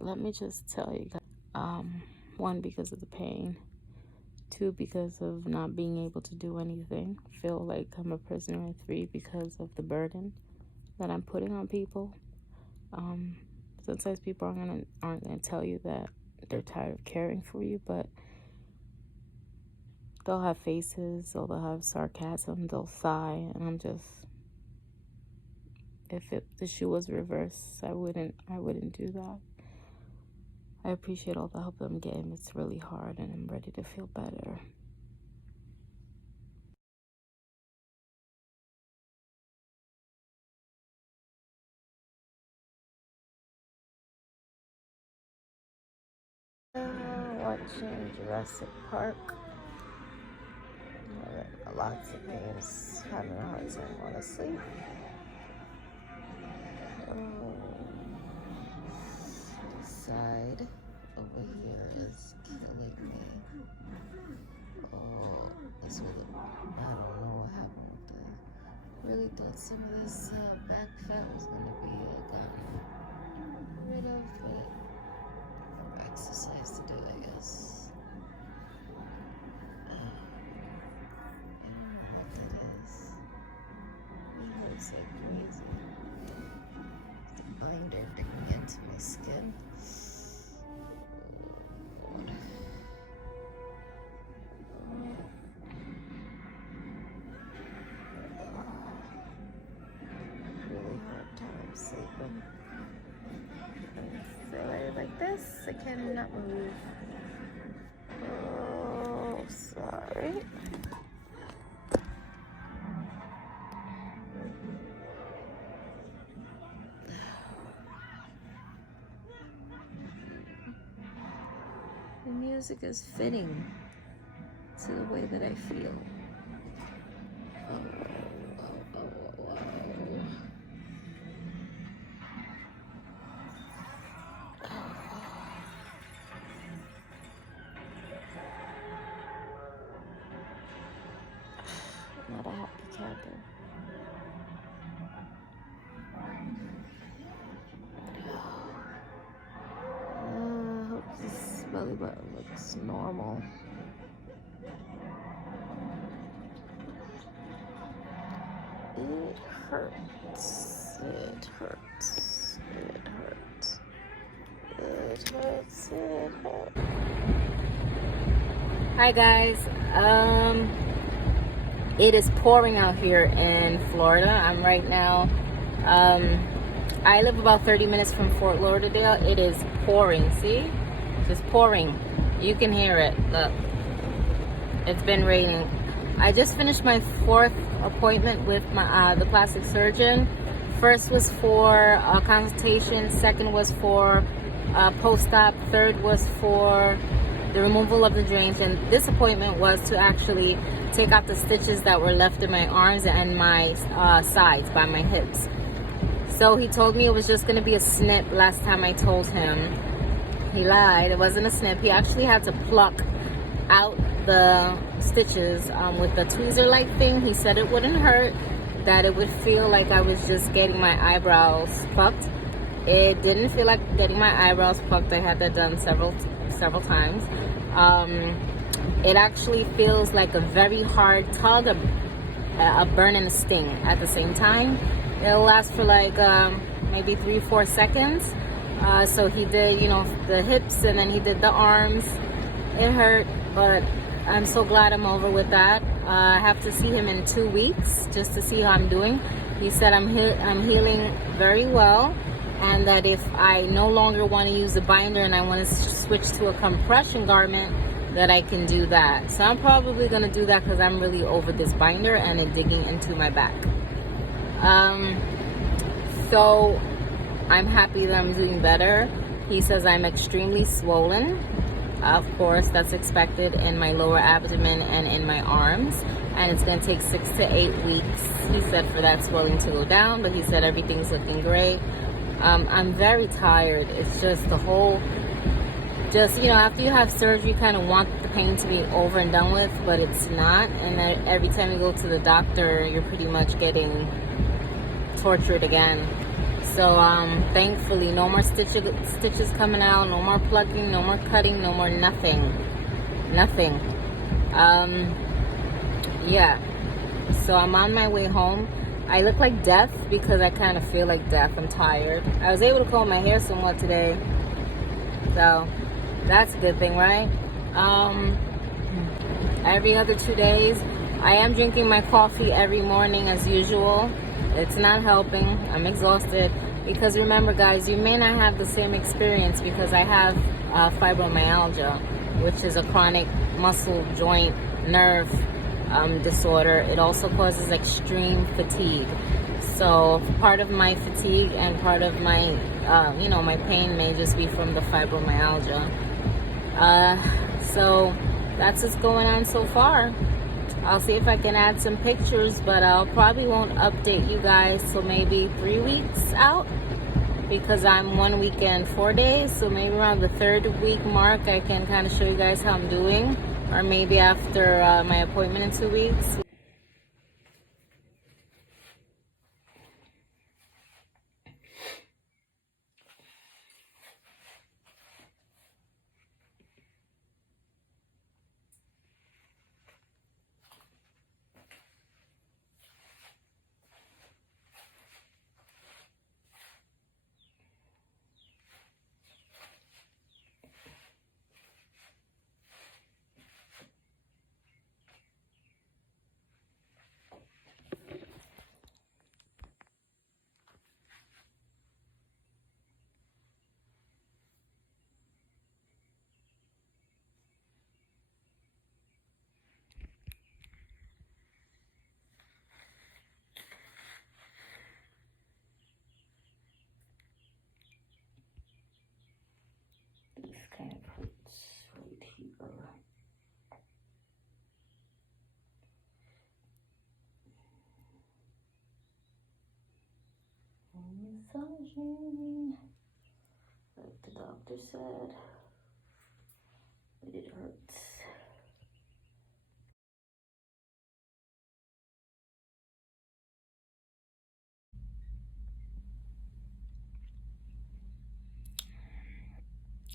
let me just tell you guys, one, because of the pain, two, because of not being able to do anything, feel like I'm a prisoner, and three, because of the burden that I'm putting on people. Sometimes people aren't gonna tell you that they're tired of caring for you, but they'll have faces, or they'll have sarcasm, they'll sigh, and I'm just, if the shoe was reversed, I wouldn't do that. I appreciate all the help that I'm getting. It's really hard, and I'm ready to feel better. Watching Jurassic Park. Lots of names, having a hard time falling asleep. This side over here is killing me. Oh, this really, I don't know what happened with that. Really thought some of this back fat was gonna be gotten rid of, but more exercise to do, I guess. It's like crazy. The binder digging into my skin. Really hard time sleeping. So like this, I cannot move. Oh, sorry. The music is fitting to the way that I feel. Not a happy camper. I hope this belly button looks normal. It hurts. It hurts. It hurts. It hurts. It hurts. Hi guys. It is pouring out here in Florida. I'm right now. I live about 30 minutes from Fort Lauderdale. It is pouring. See? Just pouring. You can hear it. Look. It's been raining. I just finished my 4th appointment with the plastic surgeon. First was for a consultation. Second was for post-op. Third was for the removal of the drains. And this appointment was to actually take out the stitches that were left in my arms and my sides by my hips. So he told me it was just going to be a snip. Last time I told him, he lied. It wasn't a snip. He actually had to pluck out the stitches with the tweezer-like thing. He said it wouldn't hurt, that it would feel like I was just getting my eyebrows plucked. It didn't feel like getting my eyebrows plucked. I had that done several times. It actually feels like a very hard tug, a burn and a sting at the same time. It'll last for like maybe 3-4 seconds. So he did, the hips, and then he did the arms. It hurt, but I'm so glad I'm over with that. I have to see him in 2 weeks just to see how I'm doing. He said I'm healing very well, and that if I no longer want to use a binder and I want to switch to a compression garment, that I can do that. So I'm probably going to do that because I'm really over this binder and it digging into my back. So I'm happy that I'm doing better. He says I'm extremely swollen. Of course, that's expected in my lower abdomen and in my arms. And it's going to take 6 to 8 weeks, he said, for that swelling to go down. But he said everything's looking great. I'm very tired. It's just the whole... after you have surgery, you kind of want the pain to be over and done with, but it's not. And every time you go to the doctor, you're pretty much getting tortured again. So thankfully, no more stitches coming out, no more plugging, no more cutting, no more nothing. Yeah. So I'm on my way home. I look like death because I kind of feel like death. I'm tired. I was able to comb my hair somewhat today, so that's a good thing, right? Every other 2 days, I am drinking my coffee every morning as usual. It's not helping. I'm exhausted because remember, guys, you may not have the same experience because I have fibromyalgia, which is a chronic muscle, joint, nerve disorder. It also causes extreme fatigue. So part of my fatigue and part of my, my pain may just be from the fibromyalgia. So that's what's going on so far. I'll see if I can add some pictures, but I'll probably won't update you guys till maybe 3 weeks out because I'm 1 week and 4 days. So maybe around the 3rd week mark, I can kind of show you guys how I'm doing, or maybe after my appointment in 2 weeks. This kind of hurts right here. Massaging, like the doctor said, but it hurts.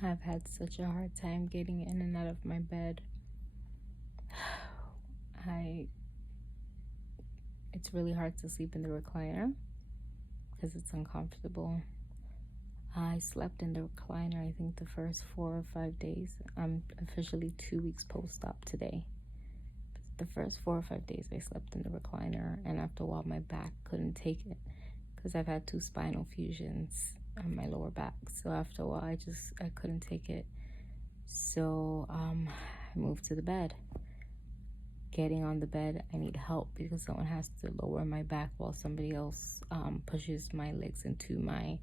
I've had such a hard time getting in and out of my bed. It's really hard to sleep in the recliner because it's uncomfortable. I slept in the recliner, I think, the first 4 or 5 days. I'm officially 2 weeks post-op today. The first 4 or 5 days I slept in the recliner, and after a while my back couldn't take it because I've had 2 spinal fusions on my lower back. So after a while I couldn't take it. So I moved to the bed. Getting on the bed, I need help because someone has to lower my back while somebody else pushes my legs into my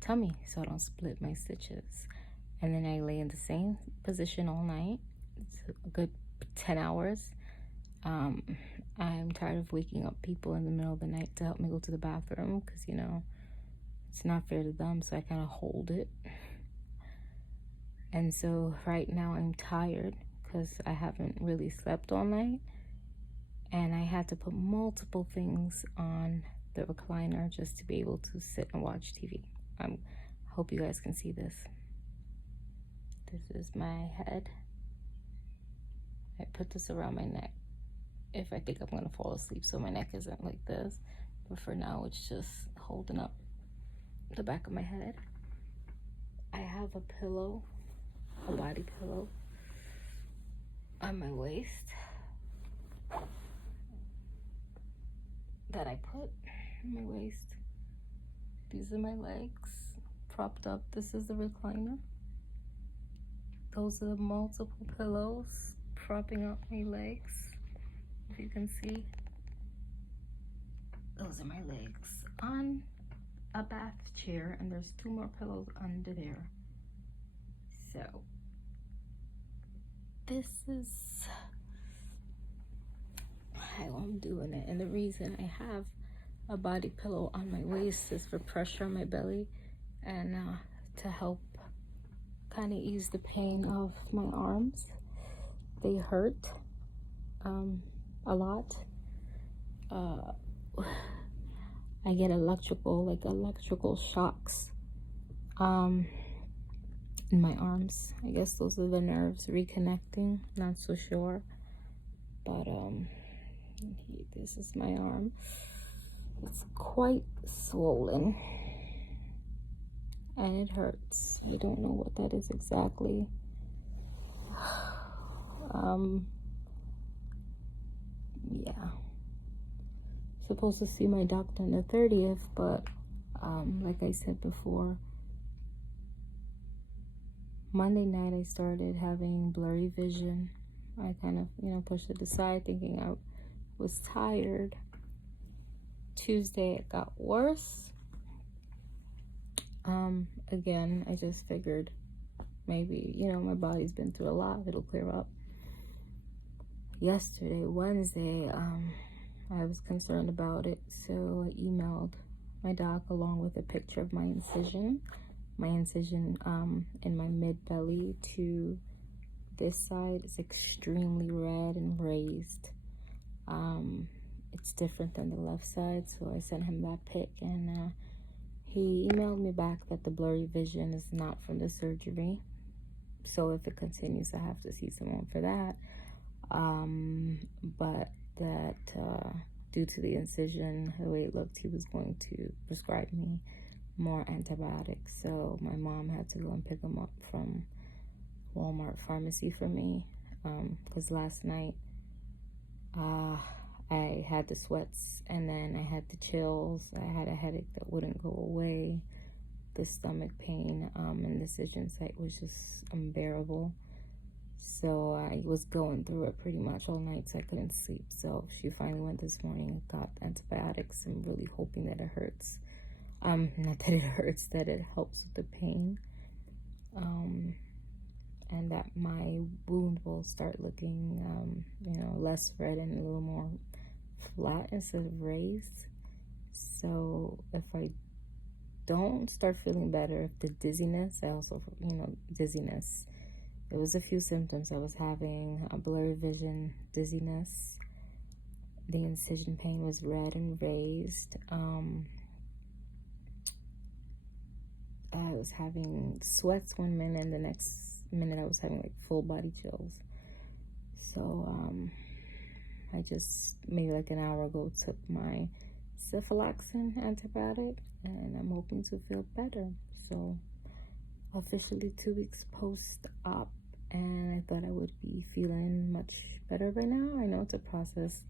tummy so I don't split my stitches. And then I lay in the same position all night. It's a good 10 hours. I'm tired of waking up people in the middle of the night to help me go to the bathroom because, it's not fair to them, so I kind of hold it. And so right now I'm tired because I haven't really slept all night, and I had to put multiple things on the recliner just to be able to sit and watch TV. I hope you guys can see this. This is my head. I put this around my neck if I think I'm gonna fall asleep so my neck isn't like this, but for now it's just holding up the back of my head. I have a pillow, a body pillow on my waist that I put on my waist. These are my legs propped up. This is the recliner. Those are the multiple pillows propping up my legs. If you can see, those are my legs on a bath chair, and there's 2 more pillows under there. So this is how I'm doing it. And the reason I have a body pillow on my waist is for pressure on my belly and to help kind of ease the pain of my arms. They hurt a lot. I get electrical shocks in my arms. I guess those are the nerves reconnecting, not so sure. But this is my arm. It's quite swollen and it hurts. I don't know what that is exactly. Yeah, supposed to see my doctor on the 30th, but like I said before, Monday night I started having blurry vision. I kind of, pushed it aside thinking I was tired. Tuesday it got worse. Again, I just figured maybe, my body's been through a lot, it'll clear up. Yesterday, Wednesday, I was concerned about it, so I emailed my doc along with a picture of my incision. My incision in my mid belly to this side is extremely red and raised. It's different than the left side, so I sent him that pic, and he emailed me back that the blurry vision is not from the surgery. So if it continues, I have to see someone for that. But that due to the incision, the way it looked, he was going to prescribe me more antibiotics. So my mom had to go and pick them up from Walmart pharmacy for me, because last night I had the sweats, and then I had the chills. I had a headache that wouldn't go away. The stomach pain and the incision site was just unbearable. So I was going through it pretty much all night, so I couldn't sleep. So she finally went this morning and got antibiotics. I'm really hoping that it hurts. Not that it hurts, that it helps with the pain. And that my wound will start looking, less red and a little more flat instead of raised. So if I don't start feeling better, if the dizziness, I also, dizziness. There was a few symptoms I was having: a blurry vision, dizziness. The incision pain was red and raised. I was having sweats one minute, and the next minute I was having like full body chills. So I just maybe like an hour ago took my cephalexin antibiotic, and I'm hoping to feel better. So officially 2 weeks post-op, and I thought I would be feeling much better by now. I know it's a process,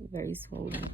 very swollen.